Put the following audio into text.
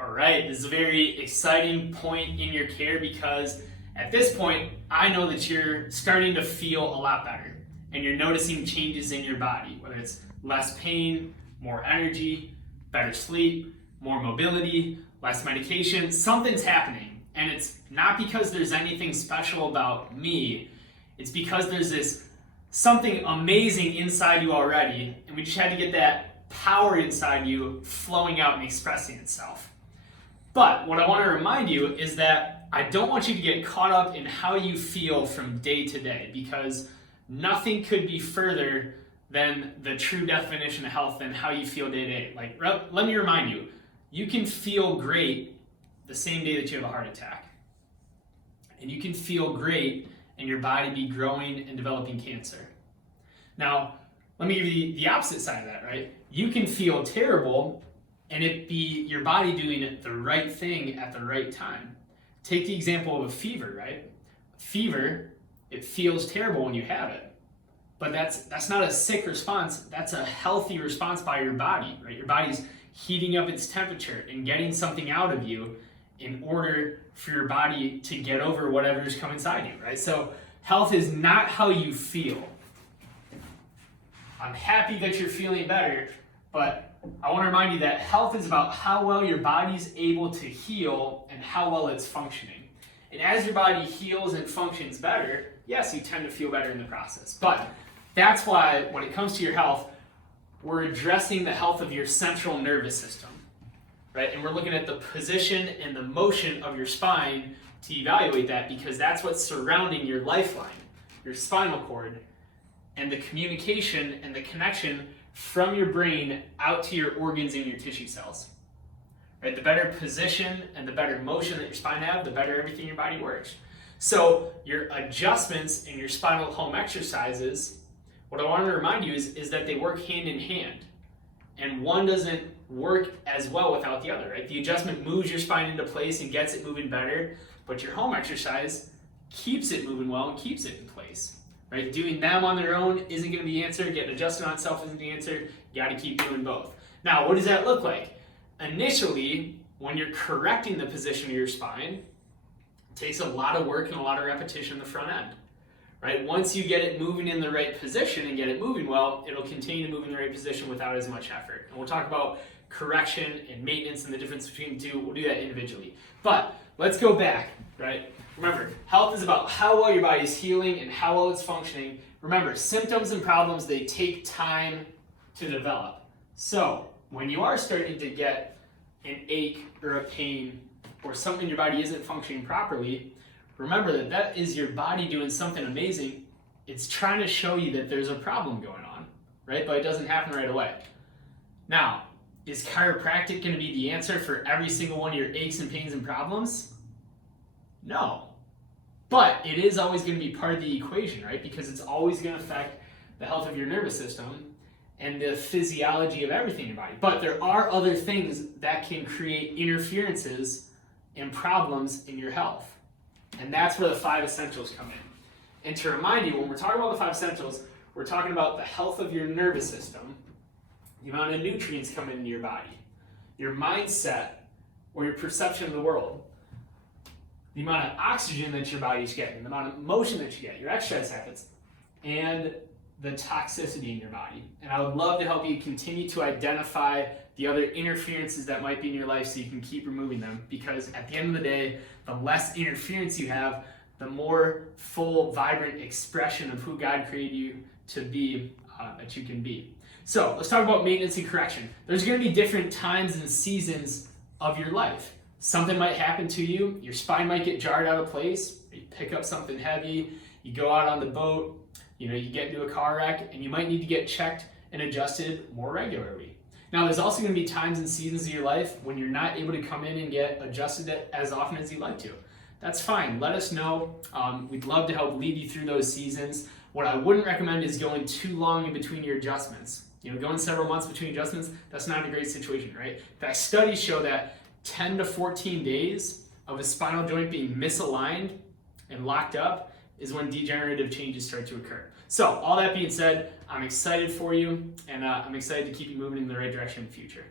All right, this is a very exciting point in your care because at this point, I know that you're starting to feel a lot better and you're noticing changes in your body, whether it's less pain, more energy, better sleep, more mobility, less medication. Something's happening, and it's not because there's anything special about me. It's because there's this something amazing inside you already, and we just had to get that power inside you flowing out and expressing itself. But what I want to remind you is that I don't want you to get caught up in how you feel from day to day, because nothing could be further than the true definition of health than how you feel day to day. Like, let me remind you, you can feel great the same day that you have a heart attack. And you can feel great and your body be growing and developing cancer. Now, let me give you the opposite side of that, right? You can feel terrible and it be your body doing the right thing at the right time. Take the example of a fever, right? Fever, it feels terrible when you have it. But that's not a sick response, that's a healthy response by your body, right? Your body's heating up its temperature and getting something out of you in order for your body to get over whatever's come inside you, right? So health is not how you feel. I'm happy that you're feeling better, but I want to remind you that health is about how well your body's able to heal and how well it's functioning. And as your body heals and functions better, yes, you tend to feel better in the process. But that's why when it comes to your health, we're addressing the health of your central nervous system, right? And we're looking at the position and the motion of your spine to evaluate that, because that's what's surrounding your lifeline, your spinal cord, and the communication and the connection from your brain out to your organs and your tissue cells. Right? The better position and the better motion that your spine have, the better everything in your body works. So your adjustments in your spinal home exercises, what I want to remind you is that they work hand in hand. And one doesn't work as well without the other, right? The adjustment moves your spine into place and gets it moving better, but your home exercise keeps it moving well and keeps it in place. Right? Doing them on their own isn't going to be the answer. Getting adjusted on itself isn't the answer. You got to keep doing both. Now, what does that look like? Initially, when you're correcting the position of your spine, it takes a lot of work and a lot of repetition in the front end. Right? Once you get it moving in the right position and get it moving well, it'll continue to move in the right position without as much effort. And we'll talk about correction and maintenance and the difference between the two. We'll do that individually. But let's go back, right? Remember, health is about how well your body is healing and how well it's functioning. Remember, symptoms and problems, they take time to develop. So when you are starting to get an ache or a pain or something in your body isn't functioning properly, remember that is your body doing something amazing. It's trying to show you that there's a problem going on, right? But it doesn't happen right away. Now, is chiropractic going to be the answer for every single one of your aches and pains and problems? No. But it is always going to be part of the equation, right? Because it's always going to affect the health of your nervous system and the physiology of everything in your body. But there are other things that can create interferences and problems in your health. And that's where the 5 essentials come in. And to remind you, when we're talking about the 5 essentials, we're talking about the health of your nervous system, the amount of nutrients coming into your body, your mindset or your perception of the world, the amount of oxygen that your body's getting, the amount of motion that you get, your exercise habits, and the toxicity in your body. And I would love to help you continue to identify the other interferences that might be in your life so you can keep removing them, because at the end of the day, the less interference you have, the more full, vibrant expression of who God created you to be that you can be. So let's talk about maintenance and correction. There's going to be different times and seasons of your life. Something might happen to you, your spine might get jarred out of place, you pick up something heavy, you go out on the boat, you get into a car wreck, and you might need to get checked and adjusted more regularly. Now, there's also going to be times and seasons of your life when you're not able to come in and get adjusted as often as you'd like to. That's fine. Let us know. We'd love to help lead you through those seasons. What I wouldn't recommend is going too long in between your adjustments. Going several months between adjustments, that's not a great situation, right? In fact, studies show that 10 to 14 days of a spinal joint being misaligned and locked up is when degenerative changes start to occur. So all that being said, I'm excited for you, and I'm excited to keep you moving in the right direction in the future.